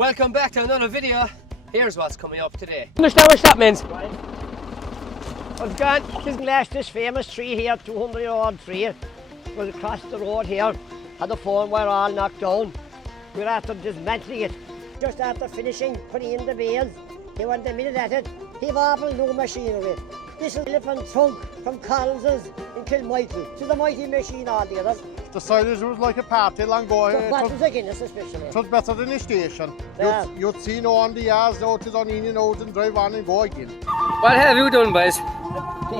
Welcome back to another video. Here's what's coming up today. Understand what that means? Right. Well, God, this famous tree here, 200-year-old tree, was across the road here, had the phone wire all knocked down. We're after dismantling it. Just after finishing, putting in the bales, he went a minute at it, he wobbled new machinery. This is elephant trunk from Collins's in Kilmichael. It's a mighty machine altogether. The silage was like a party long ago. It was a Guinness especially. It was better than the station. Yeah. You'd see no on the yards, now it is on in and out and drive on and go again. What have you done, boys? The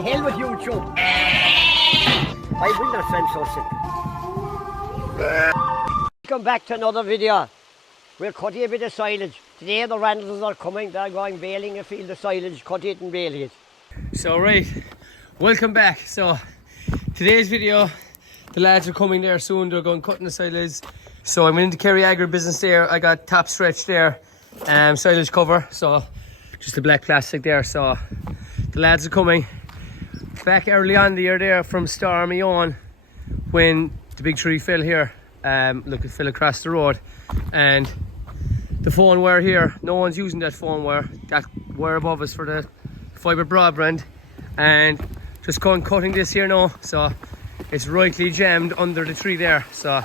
hell with YouTube. I will not friend so sick. Come back to another video. We're cutting a bit of silage. Today the Randalls are coming, they're going baling a field of silage, cut it and bale it. So right, welcome back. So today's video, the lads are coming there soon, they're going cutting the silage. So I went into Kerry Agribusiness there, I got top stretch there, silage cover, so just a black plastic there. So the lads are coming back early on the year there from Stormy on when the big tree fell here. Look, it fell across the road, and the phone wire here, no one's using that phone wire, that wire above us for the fibre broadband, and just cutting this here now. So it's rightly jammed under the tree there, so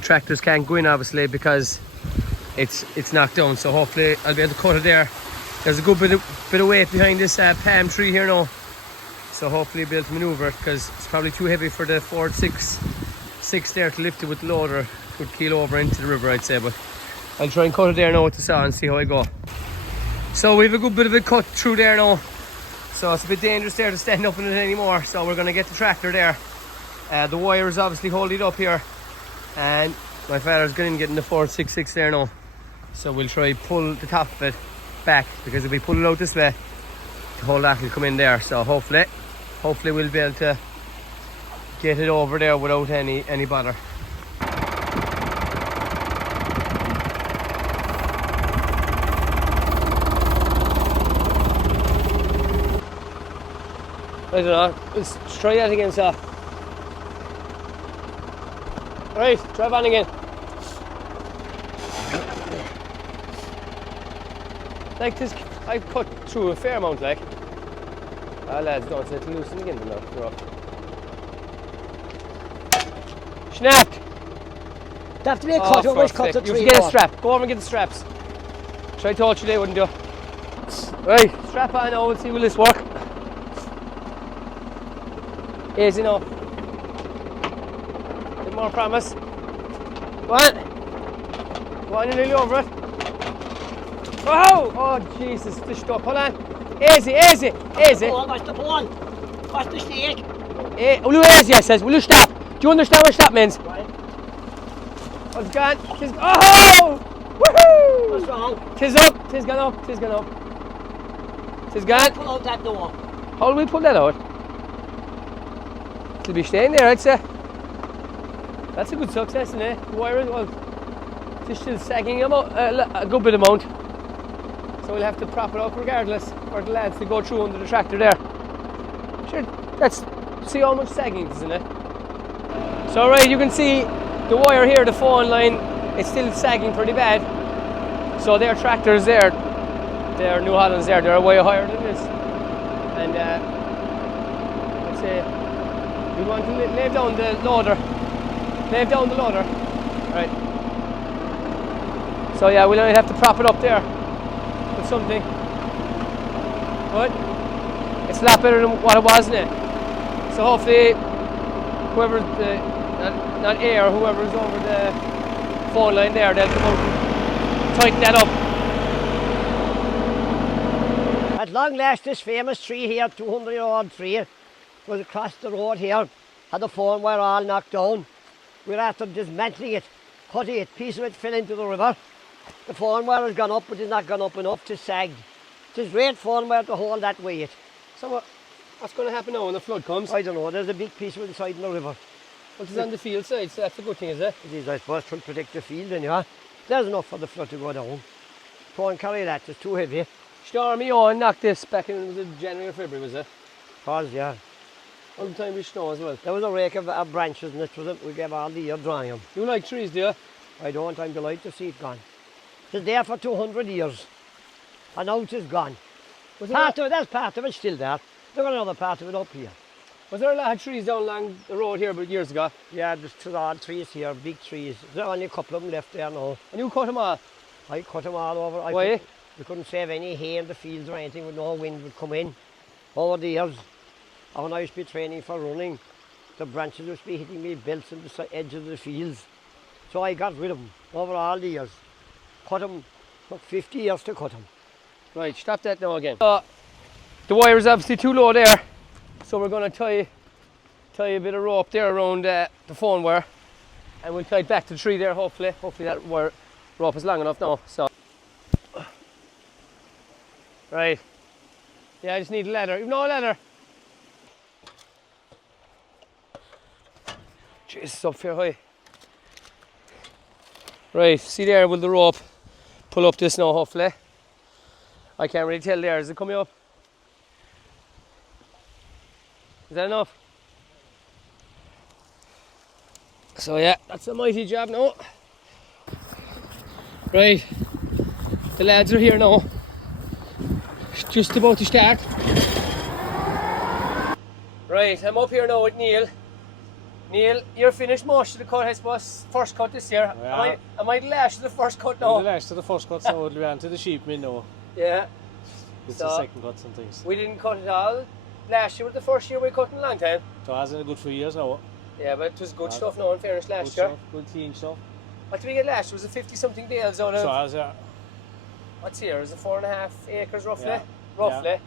tractors can't go in obviously because it's knocked down. So hopefully I'll be able to cut it there. There's a good bit of weight behind this palm tree here now, so hopefully I'll be able to manoeuvre it because it's probably too heavy for the Ford 6 there to lift it with the loader. Could keel over into the river, I'd say, but I'll try and cut it there now with the saw and see how I go. So we have a good bit of a cut through there now, so it's a bit dangerous there to stand up in it anymore, so we're going to get the tractor there. The wire is obviously holding it up here, and my father's going to get in the 466 there now, so we'll try pull the top of it back, because if we pull it out this way, the whole lot will come in there. So hopefully we'll be able to get it over there without any bother. I don't know, let's try that again, sir. Right, drive on again. Like this, I've cut through a fair amount, like. Ah, lads, don't set it loosen again, now. You're up. Snapped! They have to be a cut, always cut the tree. You get a strap, go over and get the straps. Try to touch you, they wouldn't do. Right, strap on now, we'll see will this work. Easy now. Bit more promise. Go on. Go on, you're nearly over it. Oh! Oh, Jesus, it's stuck. Hold on. Easy. Watch the ball. Watch the snake. Will you easy, I says. Will you stop? Do you understand what stop means? Right. Oh, it's gone. Oh! Woohoo! What's wrong? Tis up. Tis gone up. Tis gone. Pull out that door. How will we pull that out? It'll be staying there, I'd say. That's a good success, isn't it? The wire is, well, just still sagging a good bit amount. So we'll have to prop it up regardless for the lads to go through under the tractor there. Sure, see how much sagging, isn't it? So right, you can see the wire here, the phone line, it's still sagging pretty bad. So their tractors there, their New Hollands there, they're way higher than this. And let's say we want to lay down the loader. Right. So yeah, we'll only have to prop it up there with something. But it's a lot better than what it was, isn't it? So hopefully whoever's whoever's over the phone line there, they'll come out and tighten that up. At long last, this famous tree here, 200-year-old tree, was across the road here, had the phone wire all knocked down. We're after dismantling it, cutting it, piece of it fell into the river. The phone wire has gone up, but it's not gone up enough to sag. It's great phone wire to hold that weight. So what's going to happen now when the flood comes? I don't know, there's a big piece of it inside in the river. Well, it's on the field side, so that's a good thing, is it? It is, I suppose, to protect the field, and yeah. There's enough for the flood to go down. Can't carry that, it's too heavy. Stormy on knocked this back in January or February, was it? Was, yeah. All the time we snow as well. There was a rake of branches and it was we gave all the year drying them. You like trees, do you? I don't, I'm delighted to see it gone. was there for 200 years. And now it is gone. Was That's part of it still there. They've got another part of it up here. there a lot of trees down along the road here about years ago? Yeah, there's all trees here, big trees. There's only a couple of them left there now. And you cut them all? I cut them all over. Why? We couldn't save any hay in the fields or anything, with no wind would come in. Over the years, and when I used to be training for running, the branches used to be hitting me belts in the edge of the fields. So I got rid of them over all the years. Cut them, took 50 years to cut them. Right, stop that now again. The wire is obviously too low there, so we're going to tie a bit of rope there around the phone wire, and we'll tie it back to the tree there. Hopefully that rope is long enough now. So, right, yeah, I just need a ladder. You've no ladder. Jeez, it's up fair high. Right, see there with the rope. Pull up this now, hopefully. I can't really tell there. Is it coming up? Is that enough? So yeah, that's a mighty job now. Right, the lads are here now. Just about to start. Right, I'm up here now with Neil. Neil, you're finished most of the cut, I suppose. First cut this year. Yeah. Am I the last of the first cut now? The last of the first cut, so it'll be on to the sheep min now. Yeah. It's So- the second cuts and things. We didn't cut it all. Last year was the first year we cut in a long time. So it hasn't a good few years now. Yeah, but it was good stuff now in fairness last Good year. stuff, good clean stuff. What did we get last year? Was it 50 something bales out of, So as what's here? Is it 4.5 acres roughly? Yeah. Roughly.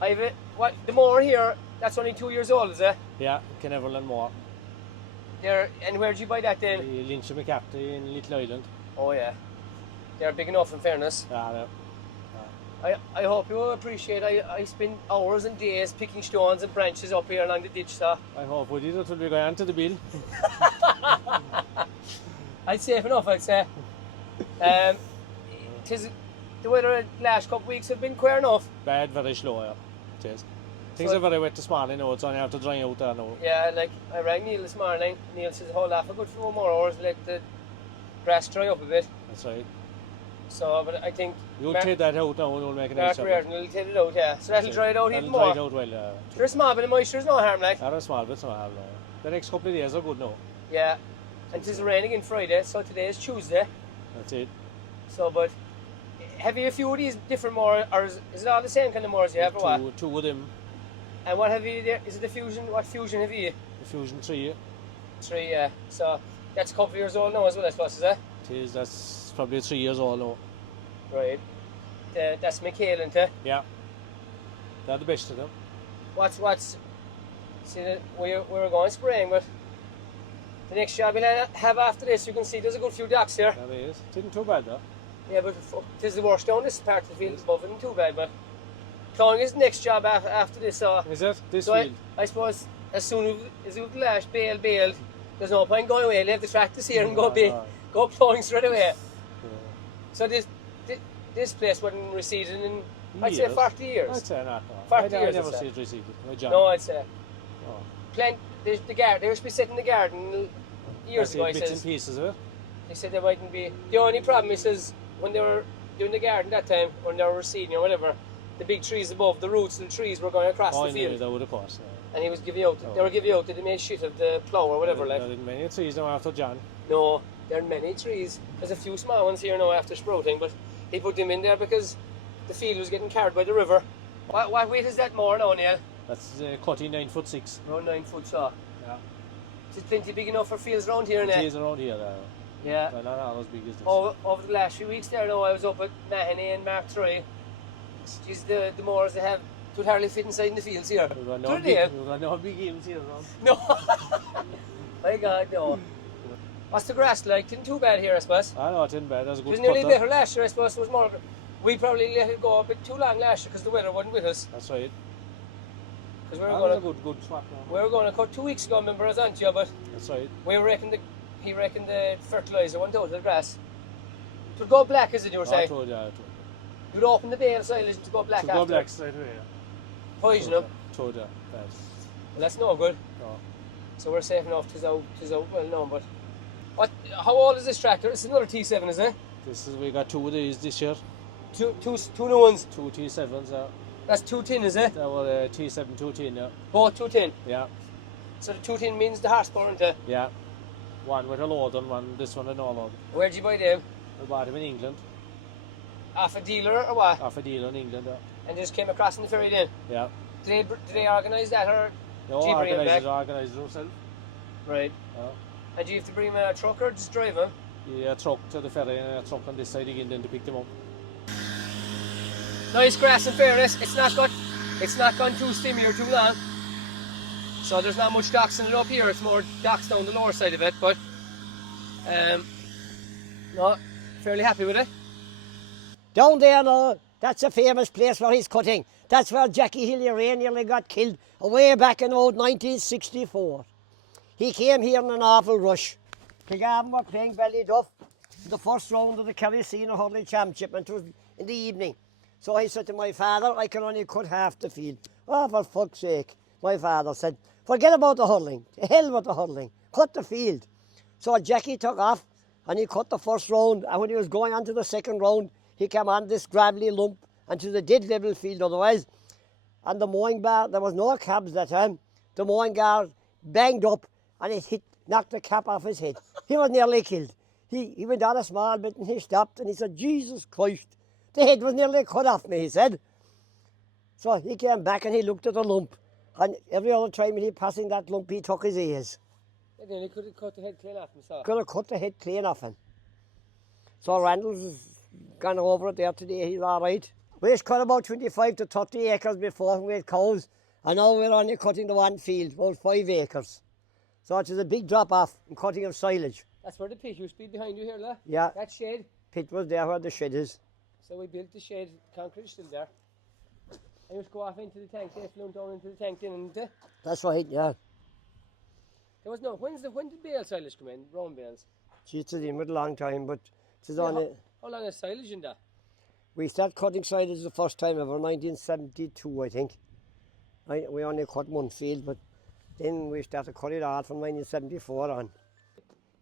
I've it, what, the mower here, that's only 2 years old, is it? yeah, can never learn more. There, and where did you buy that then? Lynch and McCarthy in Little Island. Oh yeah. They're big enough in fairness. Yeah, I hope you appreciate I spend hours and days picking stones and branches up here along the ditch, so. I hope we did it till we go on to the bill. I'd safe enough, I'd say. Tis the weather the last couple of weeks have been queer enough. Bad, very slow, yeah. It is. Things So- are very wet this morning now, it's only have to dry out there now. Yeah, like I rang Neil this morning. Neil says hold off a good few more hours, let the grass dry up a bit. That's right. So, but I think You'll Mark- take that out now and we'll make a Mark nice job. Reardon will take it out, yeah. So that'll dry it out even That'll dry more. it out well. There's a small bit of moisture, there's no harm, like. Not a small bit, so I have now. The next couple of days are good now. Yeah. And it is raining again Friday, so today is Tuesday. That's it. So, but have you a few of these different more, or is it all the same kind of mores you have, or what? Two of them. And what have you there? Is it the Fusion? What Fusion have you? The Fusion 3. 3, yeah. So that's a couple of years old now as well, I suppose, is it? It is, that's probably 3 years old now. Right. That's McHale, isn't it? Yeah. They're the best of them. What's see that we're going spraying, but the next job we'll have after this, you can see there's a good few docks here. That is. It isn't too bad though. Yeah, but it is the worst down this part of the field above, isn't too bad, but plowing is the next job after this, so Is it? This so field? I suppose as soon as we've lashed Bale, there's no point going away, leave the tractors here and go plowing straight away. So this place wouldn't recede in I'd say Years. 40 years. I'd say not. No. 40 I years, never I'd say. see it receded. No, John. No, I'd say. No. The garden, they used to be sitting in the garden years That's ago, it, he bits says. and pieces of it. He said there mightn't be. The only problem, he says, when they were doing the garden that time, when they were receding or whatever, the big trees above, the roots of the trees were going across Oh, the I knew field. that would of course. And he was giving out, they were giving out that they made shit of the plough or whatever, like. There are many trees now after John. No, there are many trees. There's a few small ones here now after sprouting, but he put them in there because the field was getting carried by the river. What weight is that more now, Neil? That's cutting 9'6". Around 9 foot saw. Yeah. It's plenty big enough for fields around here, It innit? is around here. Yeah. But not all as big as this. Over the last few weeks there, now I was up at Mahoney and Mark 3. Jeez, the moors they have would hardly fit inside in the fields here. We've got Do no they? big games here around. No. My God, no. What's the grass like? Isn't too bad here, I suppose. I know, it isn't bad. That's a It good was cut. nearly better last year, I suppose. It was more. We probably let it go a bit too long last year because the weather wasn't with us. That's right. Because That was a good swap now. we were going to cut 2 weeks ago. Remember, I was on to you, but That's right. we reckoned he reckoned the fertilizer went out of the grass. It would go black, as it you were I saying. told you. You'd open the Bale silage to go black To after. go black straight away. Poison them. Told you. Well, that's no good. No. So we're safe enough. Tis out well known. But how old is this tractor? It's another T7, is it? We got 2 of these this year. Two new ones. 2 T7s, yeah. That's 210, is it? That were T7 210, yeah. Both 210. Yeah, So the 210 means the horsepower, isn't it? yeah. One with a load and one, this one with no load. Where'd you buy them? We bought them in England. Off a dealer or what? Off a deal in England, yeah. And just came across in the ferry then? Yeah. Did they organise that or? No, Do you bring them back? organised ourselves. Right. Yeah. And do you have to bring them in a truck or just drive them? Yeah, truck to the ferry and a truck on this side again then to pick them up. Nice grass in fairness. It's not gone too steamy or too long. So there's not much docks in it up here. It's more docks down the lower side of it. But no, fairly happy with it. Down there now, that's a famous place where he's cutting. That's where Jackie Hillier nearly got killed way back in old 1964. He came here in an awful rush. Kilgarvan were playing Ballyduff in the first round of the Kerry Senior Hurling Championship, and it was in the evening. So I said to my father, I can only cut half the field. Oh, for fuck's sake. My father said, forget about the hurling. To hell with the hurling. Cut the field. So Jackie took off and he cut the first round. And when he was going on to the second round, he came on this gravelly lump and to the dead level field otherwise. And the mowing bar, there was no cabs that time. The mowing bar banged up and it knocked the cap off his head. He was nearly killed. He went on a small bit and he stopped and he said, Jesus Christ, the head was nearly cut off me, he said. So he came back and he looked at the lump. And every other time he passing that lump, he took his ears. And then he could have cut the head clean off himself. Could have cut the head clean off him. So Randall's gone over it there today, he's all right. We cut about 25 to 30 acres before we had cows. And now we're only cutting the one field, about 5 acres. So it is a big drop off in cutting of silage. That's where the pit used to be behind you here, lad. Yeah. That shed. Pit was there where the shed is. So we built the shed, concrete still there. And used to go off into the tank, they flew down into the tank then, and That's right, yeah. there was no, when did Bale silage come in, brown bales? Gee, it's in with a long time, but it's only... How long is silage in that? We started cutting silage the first time ever, 1972, I think. We only cut one field, but then we started cutting it all from 1974 on.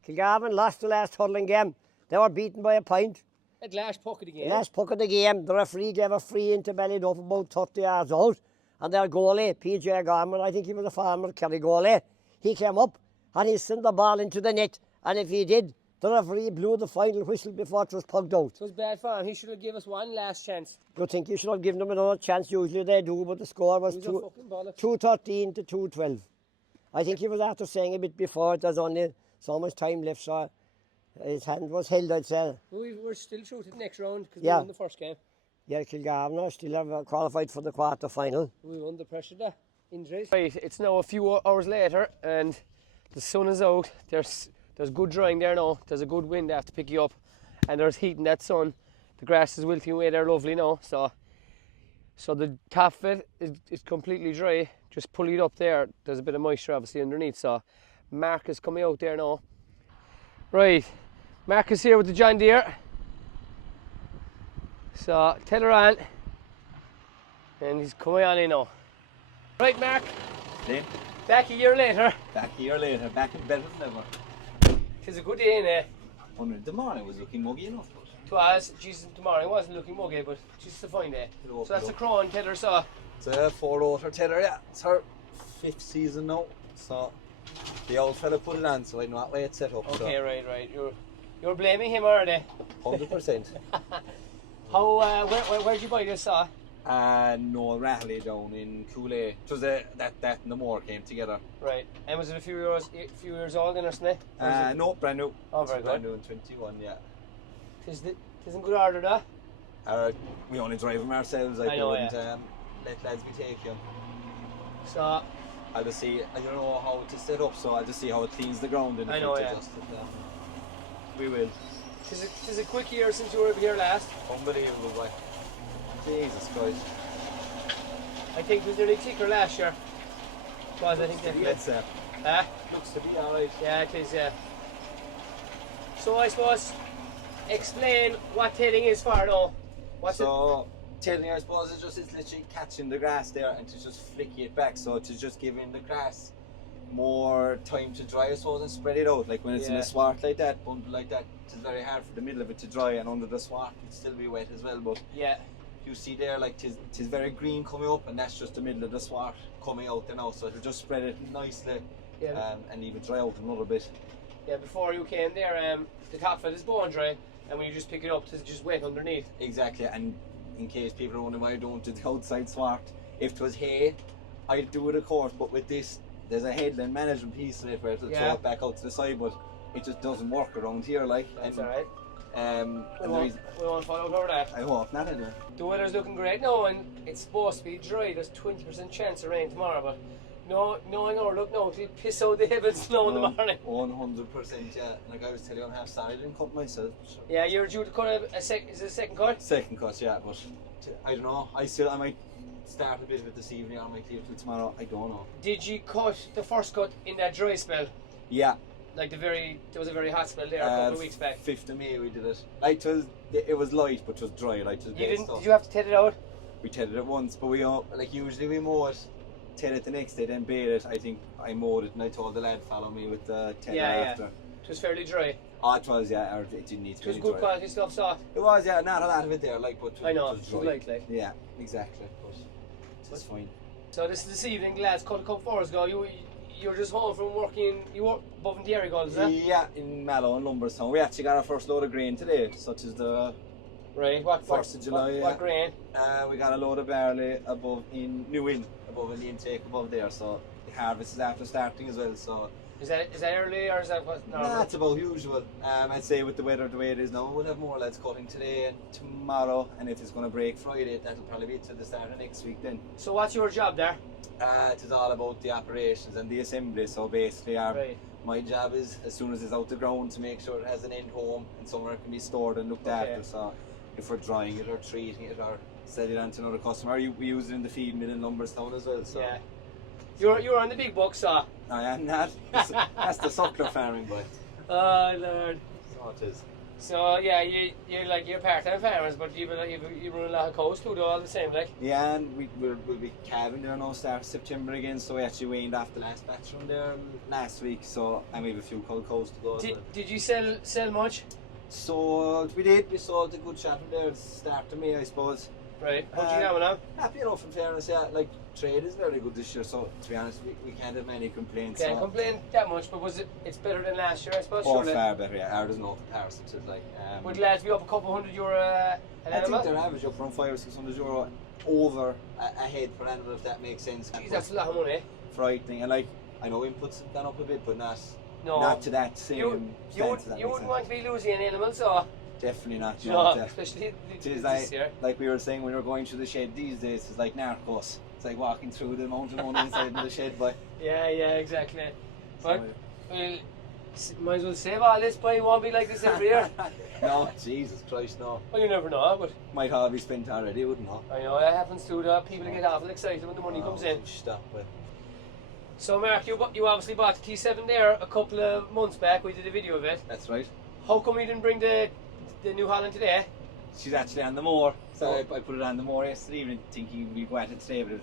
Kilgarvan lost the last hurling game. They were beaten by a point. At last puck of the game. Last puck of the game, the referee gave a free into Ballyduff about 30 yards out. And their goalie, PJ Gorman, I think he was a former Kerry goalie, he came up and he sent the ball into the net. And if he did, the referee blew the final whistle before it was pugged out. It was bad for him. He should have given us one last chance. You think you should have given them another chance? Usually they do, but the score was 2-13 to 2-12. I think he was after saying a bit before, there's only so much time left, so his hand was held, I'd say. We're still through to the next round because Yeah. we won the first game. Yeah, Kilgarvan still have qualified for the quarter final. We won the pressure there. Injuries. Right, it's now a few hours later and the sun is out. There's good drying there now. There's a good wind after pick you up and there's heat in that sun. The grass is wilting away there lovely now. So the top of it is completely dry. Just pull it up there. There's a bit of moisture obviously underneath. So Mark is coming out there now. Right, Mark is here with the John Deere. So tell her on. And he's coming on in now. Right, Mark. Then, Back a year later. back a year later, back in better than ever. It's a good day, innit? Wondering, the morning was looking muggy enough. It was. Jesus, tomorrow it wasn't looking muggy, but just a fine day. So that's a crow and tell her so. It's a 4-rotor tether, yeah. It's her 5th season now. So, the old fella put it on, so I know what way it's set up. Okay, right. You're blaming him, are they? 100%. How, where'd you buy this saw? No, Rattley down in Cooley. It was that and the moor came together. Right. And was it a few years old in or something? No, brand new. Oh, very good. Brand new in 21, yeah. Tis in good order, that? We only drive them ourselves. I know, wouldn't let lads be taking. So, I'll just see, I don't know how to set up, so I'll just see how it cleans the ground and I know, yeah. adjust it. We will. tis a quick year since you were here last. Unbelievable, like. Jesus Christ. I think it was nearly thicker last year. Was I think Yes, sir. Looks to be alright. Yeah, it is, yeah. So I suppose, explain what tailing is for now. Tailing, I suppose, it's literally catching the grass there and to just flick it back. So to just giving the grass more time to dry, I suppose, and spread it out. Like when it's in Yeah. a swart like that, bundle like that, it's very hard for the middle of it to dry, and under the swart it'll still be wet as well. But Yeah. you see there, like tis very green coming up, and that's just the middle of the swart coming out there now. So it'll just spread it nicely, Yeah. and leave it dry out a little bit. Yeah, before you came there, the top of it is bone dry, and when you just pick it up, it's just wet underneath. Exactly, and in case people are wondering why I don't do the outside swart, if it was hay, I'd do it of course, but with this, there's a headland management piece in it where it'll throw it back out to the side, but it just doesn't work around here, like. That's alright. And We the reason, won't fall out over that. I hope not anyway. The weather's looking great now, and it's supposed to be dry. There's 20% chance of rain tomorrow, but knowing our look now, it'll piss out the heavens snow in the morning. 100%, yeah. Like I was telling you on half Saturday, I didn't cut myself. So. Yeah, you're due to cut is it a second cut? Second cut, yeah, but I don't know. I might start a bit of it this evening, or I might leave it till tomorrow. I don't know. Did you cut the first cut in that dry spell? Yeah. Like there was a very hot spell there a couple of weeks back. 5th of May we did it. Like it was light, but it was dry. Like it was You didn't? stuff. Did you have to take it out? We tedded it once, but we like usually we mow it, ted it the next day, then bale it. I think I mowed it, and I told the lad follow me with the tedder after. It was fairly dry. Oh, it was, yeah. Or it didn't need to It was be good dry. quality stuff, so. It was, yeah. Not a lot of it there, like, but I know, it was it's dry. light, like. Yeah, exactly. But it's fine. So this evening, lads, cut a couple of hours ago. You're just home from working. You work above in Dairy Gold, is that? Yeah, in Mallow and Lumberstown. We actually got our first load of grain today, such as the Right. What 1st of July. What grain? We got a load of barley above in New Inn, above in the intake above there. So the harvest is after starting as well. So Is that early or is that what? No. nah, it's about usual. I'd say with the weather the way it is now, we'll have more lads cutting today and tomorrow. And if it's going to break Friday, that'll probably be to the start of next week then. So what's your job there? It is all about the operations and the assembly. So basically, my job is as soon as it's out the ground to make sure it has an end home and somewhere it can be stored and looked after. So if we're drying it or treating it or selling it on to another customer, we use it in the feed mill in Lumberstown as well. So yeah. You're on the big bucks, so. I am not. That's the suckler farming, but. Oh Lord. So it is. So yeah, you're part-time farmers, but you run a lot of cows too, though, all the same, like. Yeah, and we'll be calving there now, start September again. So we actually weaned off the last batch from there last week. So and we have a few cold cows to go. Did you sell much? So we did. We sold a good shot from there at the start of May, I suppose. Right. What do you have now? Happy enough, in fairness. Yeah, like trade is very good this year. So to be honest, we can't have many complaints. Can't complain that much, but it's better than last year, I suppose. Oh, surely. far better. Yeah, there's no comparison to it. Like. Would lads be up a couple €100 an I animal? think they're average up from €500 or €600 over a head per animal, if that makes sense. Jeez, that's a lot of money. Frightening, and like I know inputs have gone up a bit, but not to that same. You wouldn't want to be losing an animal, so. Definitely not. No, especially this year. Like we were saying when we were going through the shed these days, it's like narcos. It's like walking through the mountain on inside of the shed, but. Yeah, exactly. But well, might as well save all this, but it won't be like this every year. No, Jesus Christ, no. Well, you never know, but. Might all be spent already, wouldn't it? I know, that happens too, though. People get awful excited when the money comes in. Stop it. So, Mark, you obviously bought the T7 there a couple of months back. We did a video of it. That's right. How come you didn't bring the New Holland today? She's actually on the moor, so I put it on the moor yesterday evening, thinking we'd go at it today, but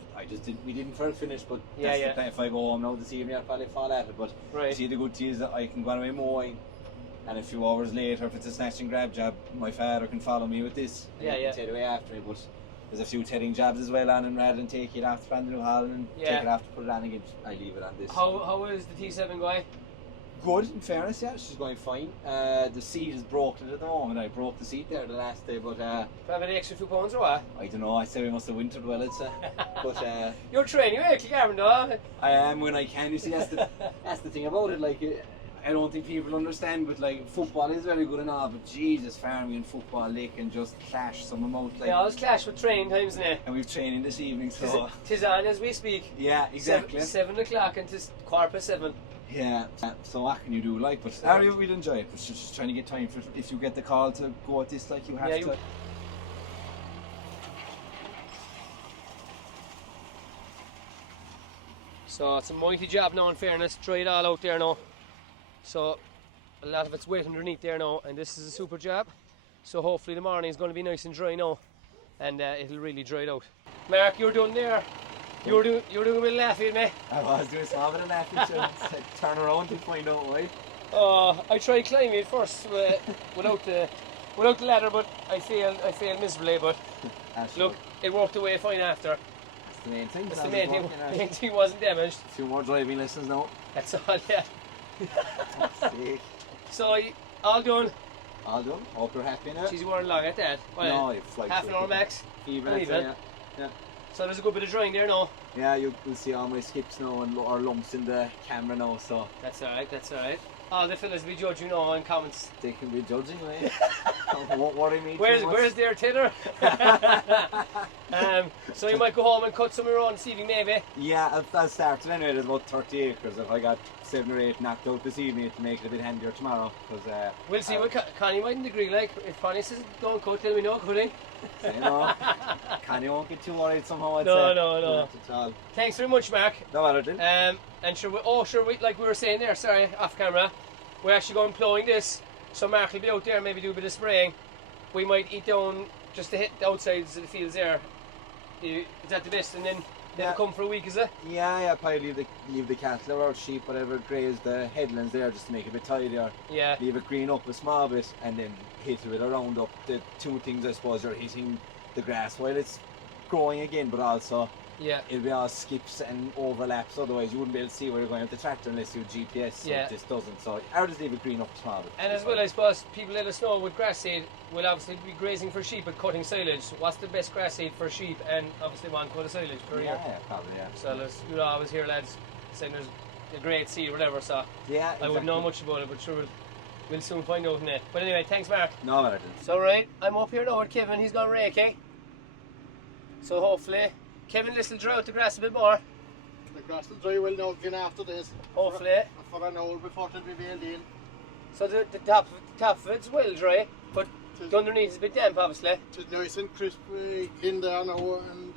we didn't for a finish. But that's the plan. If I go home now this evening, I'll probably fall at it. But you see, the good thing is that I can go away mowing, and a few hours later, if it's a snatch and grab job, my father can follow me with this. And he can take it away after me. But there's a few tedding jobs as well on, and rather than take it off to the New Holland and take it off to put it on again, I leave it on this. How is the T7 going? Good, in fairness, yeah, she's going fine. The seat is broken at the moment. I broke the seat there the last day, but have an extra 2 pounds or what? I don't know. I say we must have wintered well, I'd say. But you're training, you're Kilgarvan, though. I am when I can. You see, that's the thing about it. Like, I don't think people understand, but like football is very good and all, but Jesus, farming and football, they can just clash some amount. Like, they always clash with training times, innit? And we've training this evening, so. Tis on as we speak. Yeah, exactly. 7 o'clock and tis 7:15. Yeah, so what can you do, like, but we'll enjoy it, but just trying to get time for if you get the call to go at this, like, you have to. So it's a mighty job now, in fairness, dry it all out there now. So a lot of it's wet underneath there now, and this is a super job. So hopefully the morning is going to be nice and dry now, and it'll really dry it out. Mark, you're done there. You were doing a bit of laughing, mate. I was doing small bit of laughing, turn around to find out why. I tried climbing it first without the ladder, but I failed miserably. But look, it worked away fine after. That's the main thing. That's the main thing. The main thing wasn't damaged. A few more driving lessons now. That's all, yeah. Sick. So, all done. All done. Hope you're happy now. She's wearing long at that. Well, no, it's like half an hour max. Even. Yeah. So there's a good bit of drying there now. Yeah, you'll see all my skips now and or lumps in the camera now, so. That's alright. All the fellas be judging now in comments. They can be judging, right? Won't worry me. Where's their tenor? So you might go home and cut some of your own seeding maybe? Yeah, I'll start it anyway. There's about 30 acres. If I got 7 or 8 knocked out this evening, it'll make it a bit handier tomorrow. Cause, we'll see what Connie mightn't agree. Like, if Connie says don't cut, let me know, could he? You know, Connie won't get too worried somehow, I'd say. No. Not at all. Thanks very much, Mark. No matter, Jim. And sure, like we were saying there, sorry, off camera, we're actually going plowing this, so Mark will be out there, maybe do a bit of spraying. We might eat down just to hit the outsides of the fields there. Is that the best? And then they'll come for a week, is it? Yeah, probably leave the cattle or sheep, whatever, graze the headlands there just to make it a bit tidier. Yeah. Leave it green up a small bit and then hit it with a round up. The two things I suppose are hitting the grass while it's growing again, but also it'll be all skips and overlaps, otherwise you wouldn't be able to see where you're going with the tractor unless you have GPS, so it just doesn't. So I would just leave it green up a small bit. And as well, I suppose, people let us know with grass seed, we'll obviously be grazing for sheep but cutting silage. What's the best grass seed for sheep and obviously one cut of silage per year? Yeah, probably, yeah. So you always hear lads saying there's a great seed or whatever, so exactly. I wouldn't know much about it, but sure we'll soon find out in it. But anyway, thanks Mark. No, I didn't. So right, I'm up here now with Kevin, he's gone raking. So hopefully, Kevin, this will dry out the grass a bit more. The grass will dry well now again after this. Hopefully. For an hour before it'll be baled in. So the top of it's well dry, but the underneath is a bit damp obviously. It's nice and crisp in there now, and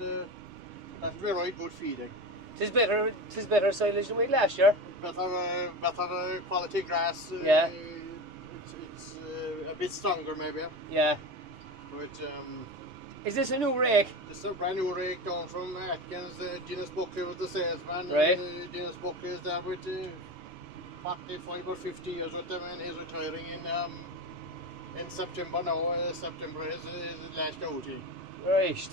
that'll be right good feeding. Tis better silage than we had last year. Better quality grass. Yeah. It's a bit stronger maybe. Yeah. But is this a new rake? this is a brand new rake down from Atkins. Dennis Buckley was the salesman. Right. And, Dennis Buckley is there with 45 or 50 years with them, and he's retiring in September now. September is his last outing. Right.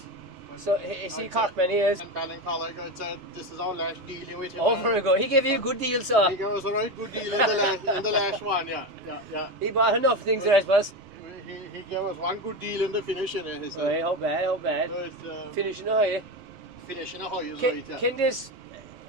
So is he Cockman, he is? And Baling College, I said, this is our last dealing with him. Oh, very good. He gave you a good deal, sir. He gave us a right good deal in the last one, yeah. He bought enough things there, I suppose. He gave us one good deal in the finish, he said. Right, how bad. But, Finishing high. finishing a high is Can, right, yeah. can this,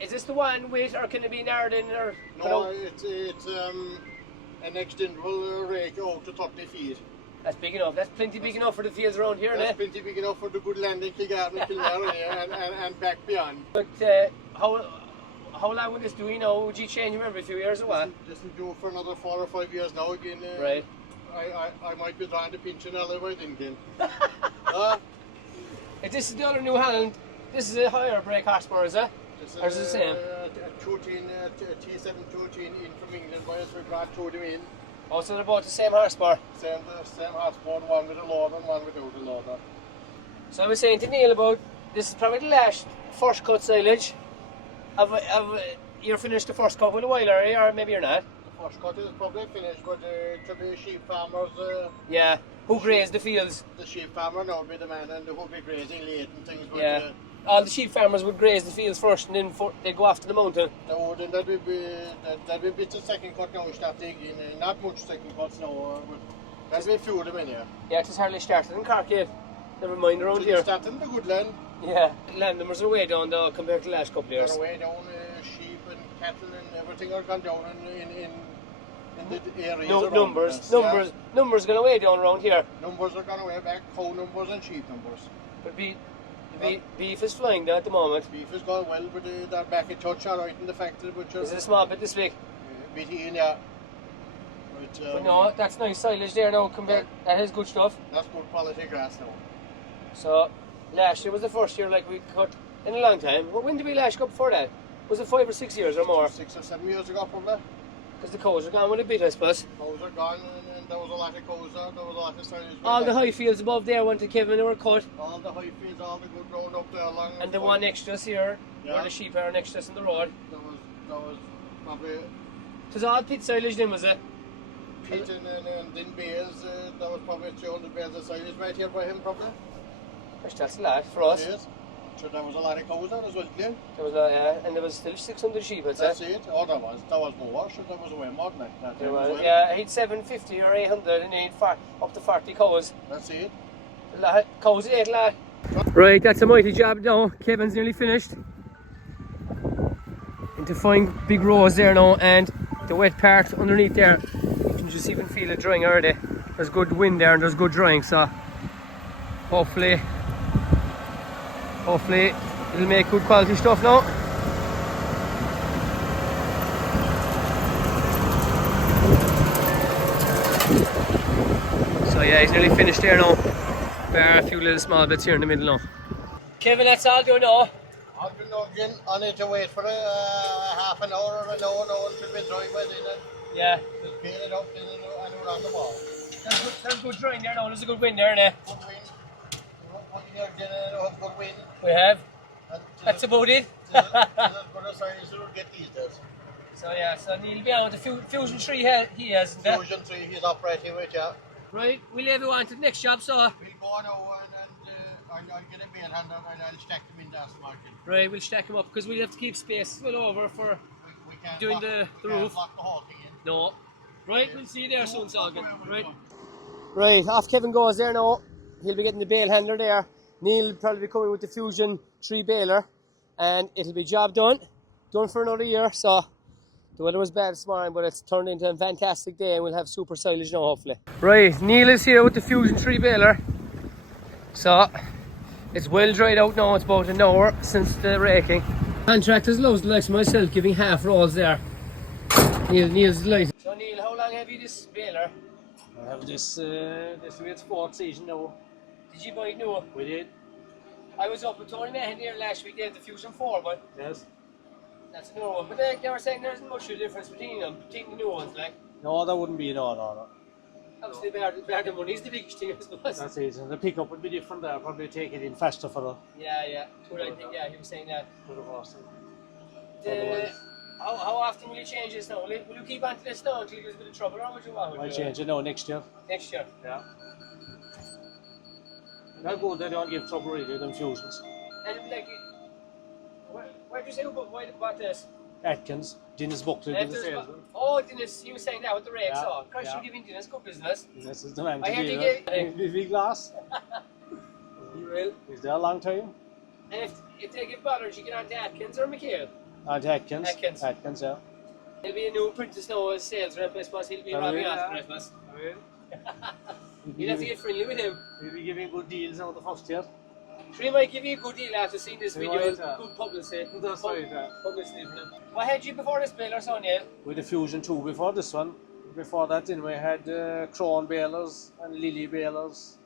is this the one with, or can it be narrowed in, or? No, it's an extendable rake out to 30 feet. That's big enough. That's plenty big enough for the fields around here, That's innit? plenty big enough for the good land in Kilgarvan and Kilmare and back beyond. But how long would this do? You know, would you change them every few years or what? This will do for another 4 or 5 years now again. Right. I might be trying to pinch another by thinking. If this is the other New Holland, this is a higher brake horsepower, is it? Or is it the same? A T7 218 in from England by us. We brought two of them in. Oh, so they're both the same horsepower. Same horsepower, one with a loader and one without a loader. So I was saying to Neil about, this is probably the last first cut silage. You're finished the first cut with a while, are you? Or maybe you're not? The first cut is probably finished, but to be sheep farmers... yeah, who graze the fields? The sheep farmer now will be the man, and who'll be grazing late and things. But, yeah. All the sheep farmers would graze the fields first and then they'd go off to the mountain. No, then that will be the second cut now we start digging. Not much second cuts now, but there'll be a few of them in here. Yeah, it's hardly started in Cork yet. Never mind around here. Starting the good land. Yeah, land numbers are way down though compared to the last couple of years. They're way down, sheep and cattle and everything are gone down in the areas. No, numbers gone way down around here. Numbers are gone way back, cow numbers and sheep numbers. But beef is flying there at the moment. Beef is going well, but they're back a touch alright in the factory. But is it a small bit this week? Bit in, yeah. But no, that's nice silage there now compared, that is good stuff. That's good quality grass now. So, last year was the first year like we cut in a long time. When did we last go before that? Was it 5 or 6 years or more? 6 or 7 years ago probably. Because the cows are gone with a bit, I suppose. Cows are gone and there was a lot of cows there, there was a lot of silage. All the high fields above there went to Kevin were cut. All the high fields, all the good road up there along. And the one next to us here, Yeah. where the sheep are next to us on the road. That was probably It was all pit silage then, was it? Pete and then bales. That was probably 200 bales of silage right here by him, probably. Gosh, that's a lot for us. Yes. So there was a lot of cows there as well, Glenn. There was a, and there was still 600 sheep, I'd say. That's it. Oh, there was more. So there was way more than that. There time as was, well. yeah, 750 or 800 and up to 40 cows. That's it. A lot, cows ate a lot. Right, that's a mighty job now. Kevin's nearly finished. And to find big rows there now, and the wet part underneath there, you can just even feel it drying already. There's good wind there and there's good drying, so hopefully it'll make good quality stuff now. So yeah, he's nearly finished there now. There are a few little small bits here in the middle now. Kevin, that's all done now. I'll do no again. I need to wait for half an hour or an hour until we dry by then. Yeah. Just peel it up and we're on the ball. There's good drying there now. There's a good wind there, innit? Good wind. What in here, Jenna, have good wind. We have. And That's about it. This is as good as I will get these days. So yeah, so Neil be on with the Fusion 3 he has, isn't it? Fusion 3, he's operating with you. Right, we'll leave you on to the next job, so. We'll go now and I'll get a bale handle and I'll stack them in the market. Right, we'll stack them up because we'll have to keep space well over for We can't doing lock, the we roof. can't lock the whole thing in. No. Right, we'll see you there soon, Solgan. Right, off Kevin goes there now. He'll be getting the bale handler there. Neil will probably be coming with the Fusion 3 baler. And it'll be job done for another year. So the weather was bad this morning, but it's turned into a fantastic day and we'll have super silage now, hopefully. Right, Neil is here with the Fusion 3 baler. So it's well dried out now. It's about an hour since the raking. Contractors loves the likes of myself giving half rolls there. Neil's delighted. So Neil, how long have you this baler? I have this will be its fourth season now. Did you buy it new? We did. I was up with Tony Mahan here last week. They had the Fusion 4, but Yes. that's a new one. But they were saying there isn't much of a difference between them, between the new ones, like. No, there wouldn't be. No. Obviously, better money's the biggest thing, I suppose. That's it. And the pickup would be different there. Probably take it in faster for the Yeah. That's what I think. Yeah, he was saying that. horse. How often will you change this now? Will you keep on to this now until you get a bit of trouble, or would you want? I'll change it now next year. Next year. Yeah. They're good. They don't give trouble really. Them fusions. And like, where do you say who bought this? Atkins, Dennis Buckley did the sales. Oh, Dennis, he was saying that with the rakes. Yeah, Oh, Christ, yeah. you're giving Dennis good business. This is the man I to heard do you it. Big glass. You will. He's there a long time. And if they give bothers, you get on to Atkins or McHale. And Atkins. Atkins. Atkins, yeah. He'll be a new apprentice now as sales rep, I suppose. He'll be robbing us for Christmas. You'll have to get friendly with him. We'll be giving good deals now the first year. Sure, he might give you a good deal after seeing this He video. might, Good publicity. That's right, yeah. Publicity for him. What had you before this baler, son, Neil? With the Fusion 2 before this one. Before that, then we had Crown balers and Lily balers.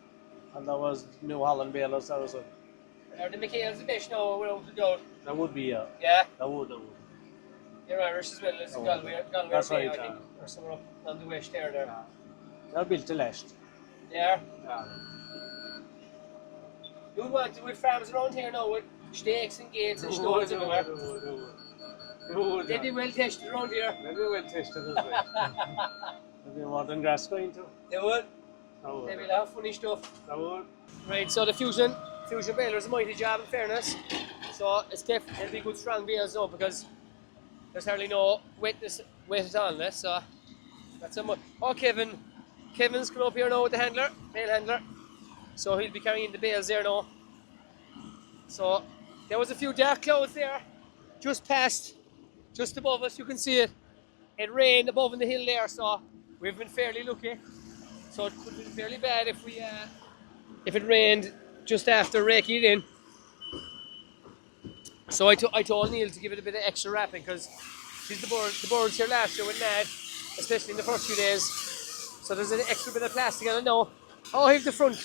And there was New Holland balers. That was a. Are the McHale's the best now without the doubt? That would be, yeah. Yeah? That would. You're Irish as well as Galway. That's Bay, right, I think. Or somewhere up on the west there. They're built to last. Yeah. Yeah. You want to with farms around here now with stakes and gates and stones everywhere. They'd be well tested around here. They'd be well tested as well. They'd be more than grass going to. They would. That would. They'd be a lot of funny stuff. That would. Right, so the Fusion baler is a mighty job in fairness. So it's definitely it'll be good strong bales now because there's hardly no weight on this, so that's a oh Kevin's come up here now with the bale handler. So he'll be carrying the bales there now. So there was a few dark clouds there, just above us, you can see it. It rained above in the hill there, so we've been fairly lucky. So it could have been fairly bad if it rained just after raking it in. So I told Neil to give it a bit of extra wrapping because the birds here last year went mad, especially in the first few days. So there's an extra bit of plastic on it now. Oh, here's the front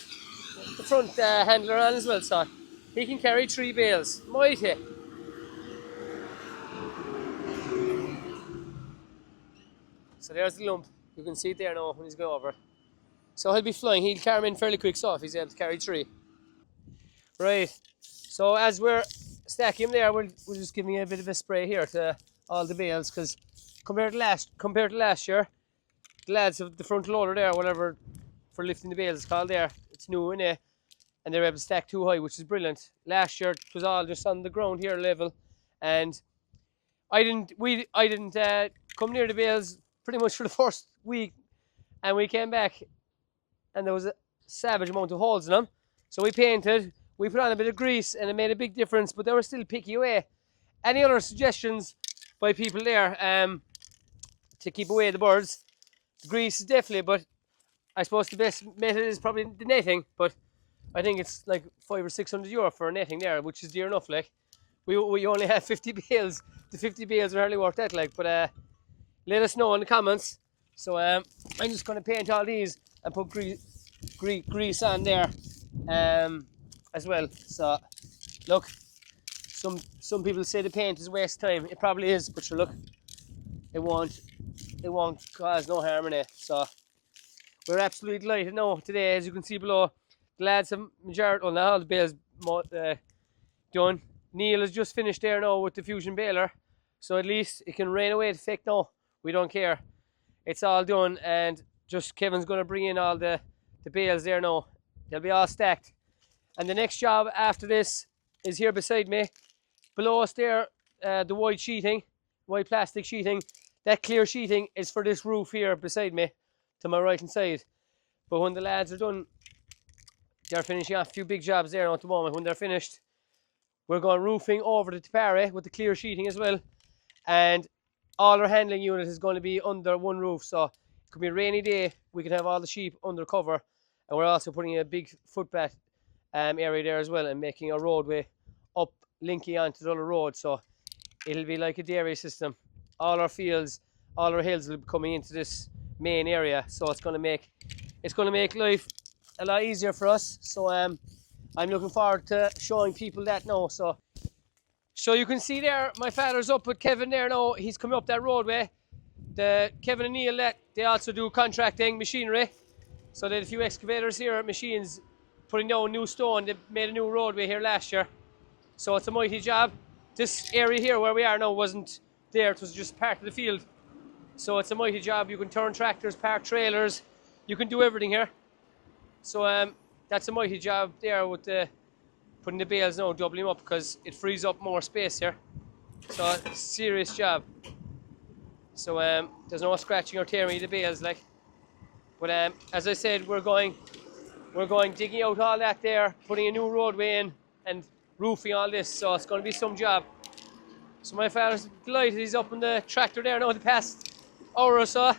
handler on as well, so he can carry 3 bales. Mighty. So there's the lump. You can see it there now when he's going over. So he'll be flying. He'll carry them in fairly quick, so if he's able to carry 3. Right. So as we're stacking them there, we're just giving a bit of a spray here to all the bales, because compared to last year, the lads have the front loader there, whatever for lifting the bales is called there. It's new in it, and they're able to stack 2 high, which is brilliant. Last year it was all just on the ground here level, and I didn't come near the bales pretty much for the first week, and we came back and there was a savage amount of holes in them. So we painted, we put on a bit of grease, and it made a big difference, but they were still picky away. Any other suggestions by people there to keep away the birds? The grease is definitely, but I suppose the best method is probably the netting, but I think it's like €500 or €600 for netting there, which is dear enough. Like we only have 50 bales. The 50 bales are hardly worth that, like. But let us know in the comments. So I'm just going to paint all these and put grease on there as well. So look, some people say the paint is waste time. It probably is, but sure, look, it won't cause no harm in it. So we're absolutely delighted now today. As you can see below, the lads have majority, well, not all the bales done. Neil has just finished there now with the fusion baler, so at least it can rain away the fake now. We don't care. It's all done, and just Kevin's going to bring in all the bales there now. They'll be all stacked. And the next job after this is here beside me. Below us there, the white plastic sheeting. That clear sheeting is for this roof here beside me, to my right hand side. But when the lads are done, they're finishing off a few big jobs there now at the moment. When they're finished, we're going roofing over the Tipare with the clear sheeting as well. And all our handling unit is going to be under one roof. So it could be a rainy day, we can have all the sheep under cover. And we're also putting in a big footpath area there as well, and making a roadway up linking onto the other road. So it'll be like a dairy system. All our fields, all our hills will be coming into this main area. So it's going to make life a lot easier for us. So I'm looking forward to showing people that now. So you can see there, my father's up with Kevin there now. He's coming up that roadway. Kevin and Neil, they also do contracting machinery. So they had a few excavators here, machines putting down new stone. They made a new roadway here last year. So it's a mighty job. This area here where we are now wasn't there. It was just part of the field. So it's a mighty job. You can turn tractors, park trailers. You can do everything here. So that's a mighty job there with putting the bales now, doubling them up, because it frees up more space here. So serious job. So there's no scratching or tearing of the bales, like. But as I said, we're going digging out all that there, putting a new roadway in, and roofing all this. So it's going to be some job. So my father's delighted. He's up in the tractor there now the past hour or so.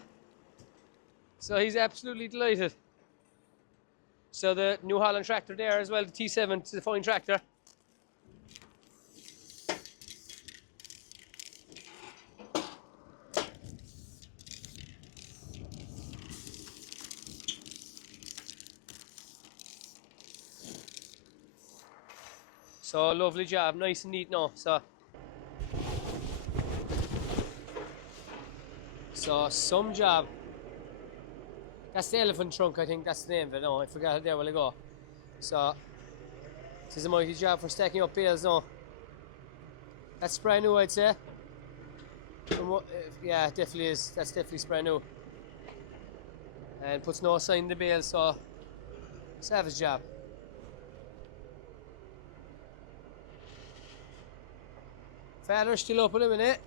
So he's absolutely delighted. So the New Holland tractor there as well, the T7, it's a fine tractor. So lovely job, nice and neat now. So some job. That's the elephant trunk, I think that's the name of it. No, I forgot it there a while ago. So this is a mighty job for stacking up bales now. That's brand new, I'd say. Yeah, it definitely is. That's definitely brand new. And puts no sign in the bale, so savage job. Father's still up in a minute.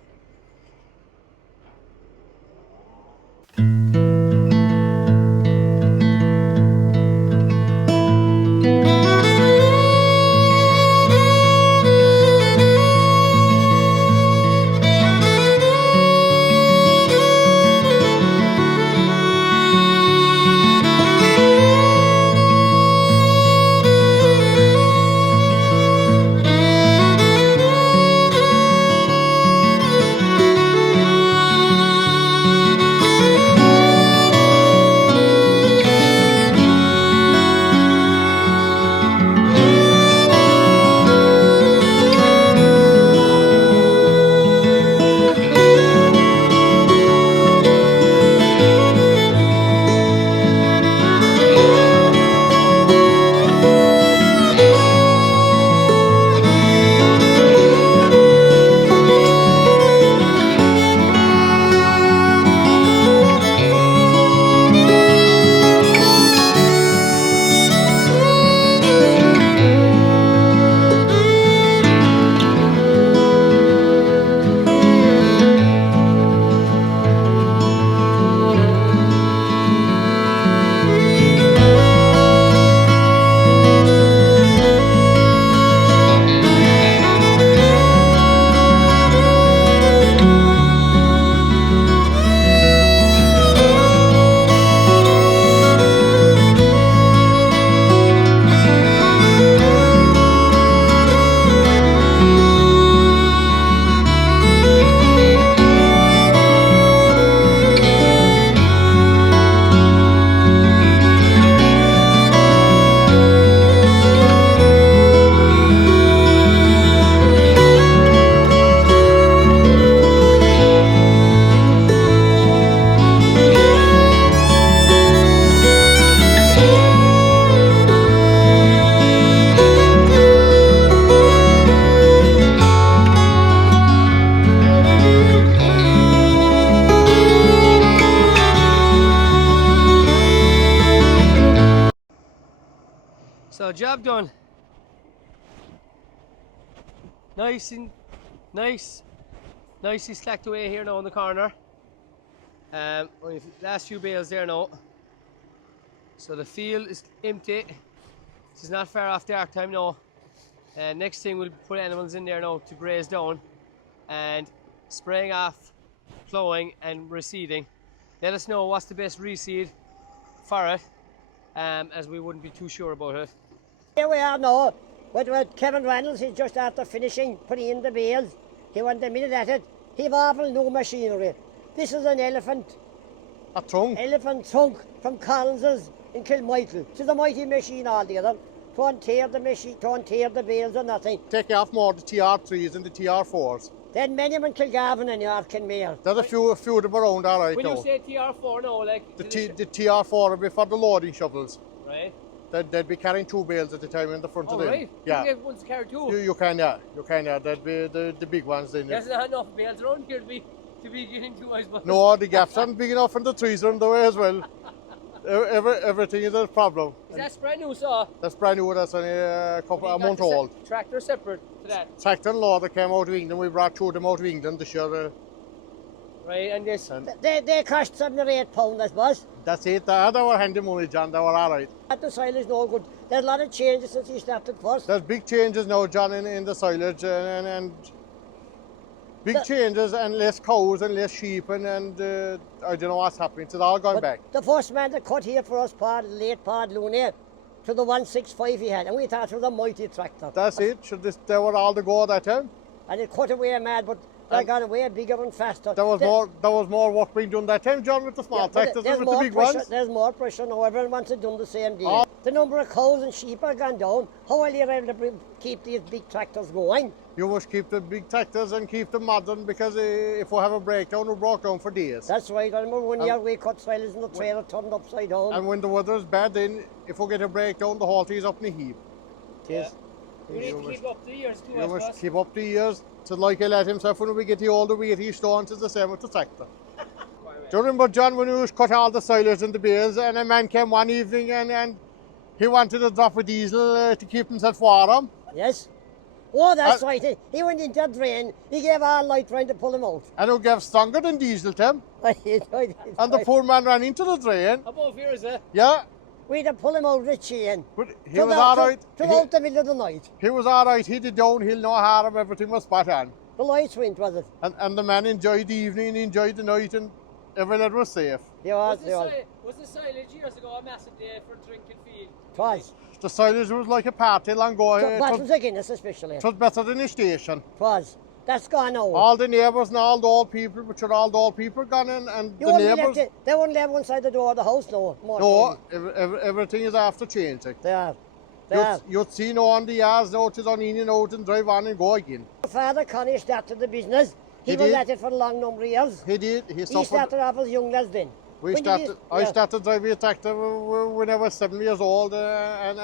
So job done. Nicely slacked away here now in the corner. We've last few bales there now. So the field is empty. This is not far off dark time now. Next thing we'll put animals in there now to graze down and spraying off, ploughing and reseeding. Let us know what's the best reseed for it, as we wouldn't be too sure about it. Here we are now with Kevin Reynolds. He's just after finishing putting in the bales. He went a minute at it. He's awful new machinery. This is an elephant. A trunk. Elephant trunk from Collins's in Kilmichael. It's a mighty machine altogether. Don't tear the machine, don't tear the bales or nothing. Take off more the TR3s and the TR4s. Then many of them in Kilgarvan and York and Mayor. There's a few of them around all right When now. you say TR4 now, like... The TR4 will be for the loading shovels. Right. They'd be carrying 2 bales at a time in the front of them. Right. Yeah. You get ones to carry 2. You can, yeah. That'd be the big ones then. There's not enough bales around here to be getting 2, I suppose. No, the gaps aren't big enough and the trees are in the way as well. Everything is a problem. Is that brand new saw? That's brand new, that's only a month old. Tractor separate to that. Tractor and loader came out of England, we brought 2 of them out of England this year. Right, and this... They cost £7 or £8, I suppose. That's it, they were handy money, John, they were alright. At the silage no good. There's a lot of changes since he started first. There's big changes now, John, in the silage and big changes and less cows and less sheep and I don't know what's happening. It's all gone back. The first man that cut here for us, late Pard Looney, to the 165 he had, and we thought it was a mighty tractor. That's it. They were all the go that time. And it cut away mad, but they got away bigger and faster. There was more work being done that time, John, with the small tractors and with the big ones. There's more pressure now. Everyone wants it done the same day. The number of cows and sheep are gone down. How will you able to keep these big tractors going? You must keep the big tractors and keep them modern because if we have a breakdown, we're broke down for days. That's right. I remember one year we cut silage and the trailer turned upside down. And when the weather's bad, then if we get a breakdown, the whole thing is up in a heap. Yeah. You need to keep up the years too, You must keep up the years. So like he let himself, when we get the older, we get his stones, it's the same with the tractor. Do you remember, John, when we was cut all the silage and the bales and a man came one evening and he wanted a drop of diesel to keep himself warm? Yes. Oh, that's right. He went into the drain. He gave all light trying to pull him out. And it gave stronger than diesel to him. And the poor man ran into the drain. Above here, is it? Yeah. We had to pull him out of the chain. But he was all right. To out the middle of the night. He was all right. He did downhill, no harm. Everything was spot on. The lights went, was it? And the man enjoyed the evening, enjoyed the night, and everything was safe. Was the silage years ago a massive day for drinking feed? It was. The silage was like a party long ago. Bottles of Guinness especially. It was better than a station. It was. That's gone now. All the neighbours and all the old people, which are all the old people gone in, and the neighbours... They won't live inside the door of the house now. No, everything is after changing. They are. You'd see no on the yards now, it's on in and out and drive on and go again. Father Connie started the business. He was at it for a long number of years. He did. He started off as young as then. I started driving a tractor when I was 7 years old, and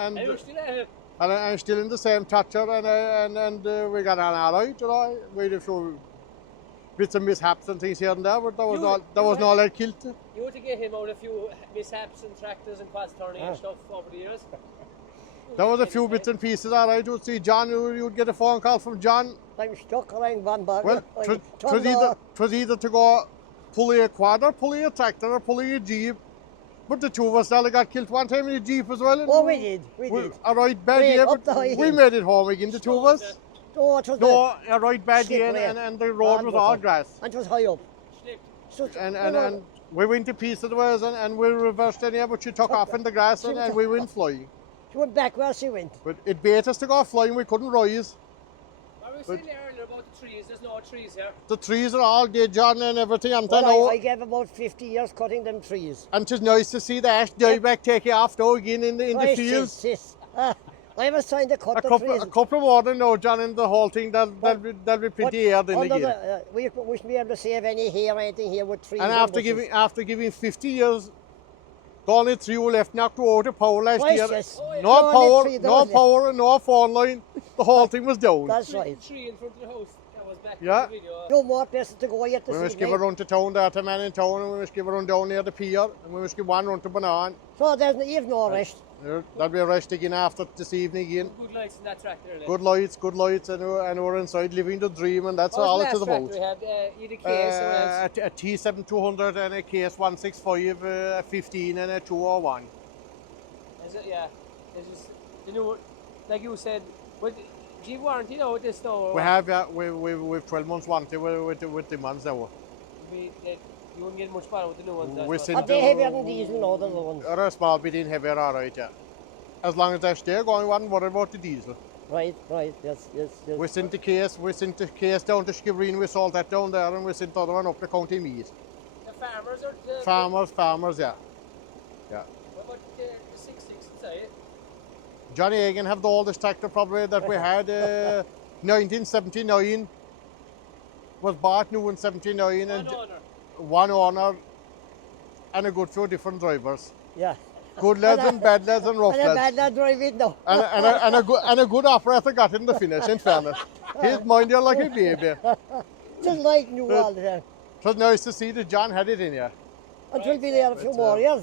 I'm still in the same tractor, and we got on all right, you know. We had a few bits of mishaps and things here and there, but there was no like killed. You were to get him out a few mishaps and tractors and quads turning and stuff over the years. There was a few bits and pieces, all right. You'd see John, you'd get a phone call from John. I'm stuck around Van Berg. Well, it was either to go pulling a quad or pulling a tractor or pulling a jeep. But the two of us nearly got killed one time in a jeep as well. Oh, we did. We did. A right bad day, but we made it home again, the two of us. Oh, it was a right bad day, and the road was all grass. And it was high up. And we went to pieces of the ways, and we reversed anyhow, but she took off in the grass, and we went flying. She went back where she went. But it bait us to go flying, we couldn't rise. I was saying earlier about the trees, there's no trees here. The trees are all dead, John, and everything. I gave about 50 years cutting them trees. And it's nice to see the ash dieback take off now again in the fields. I was trying to cut the trees. A couple more than now, John, in the whole thing, that'll be pretty air then again. We wouldn't be able to save any hair or anything here with trees. And after giving 50 years, the only 3 were left knocked out of power last year. No power and no phone line. The whole thing was down. That's right. Tree in front of the house. was back Yeah. in the video. No more places to go yet this We must give a evening. run to town there to man in town, and we must give a run down near the pier, and we must give one run to Banan. So there's even no rest. That'll be a rest again after this evening again. Good lights in that tractor. Good lights, and we're inside living the dream, and that's all it's about. We had either case or else. A T7200 and a case 165, a 15 and a 201. Is it? Yeah. It's just, you know, like you said, do you have warranty now with this now? Or We have, yeah, we've 12 months warranty with the ones now. You won't get much better with the new ones. We that's sent Are they heavier than diesel or the other ones? Or a small bit in heavier, alright, yeah. As long as they stay going, we won't worry about the diesel. Right, yes. We sent the case down to Skibbereen, we sold that down there, and we sent the other one up to County Meath. the farmers or the... Farmers, yeah. Yeah. What about the 66 inside? Johnny Egan have the oldest tractor probably that we had, 1979. Was bought new in 79 and one owner and a good few different drivers. Yeah. Good lads and bad lads and rough And a lads. bad lad driving now. And a good operator got in the finish, in fairness. He's mind you like a baby. Just like new all the time. It was nice to see that John had it in here. It will be there a few more years.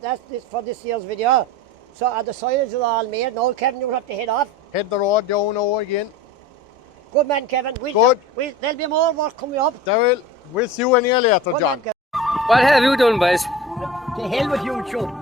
That's for this year's video. So the silage is all made. Now Kevin, you'll have to head off. Head the road down now again. Good man, Kevin. Good. There'll be more work coming up. We'll see you any later, Good John. man, Kevin. What have you done, boys? To hell with you, Joe.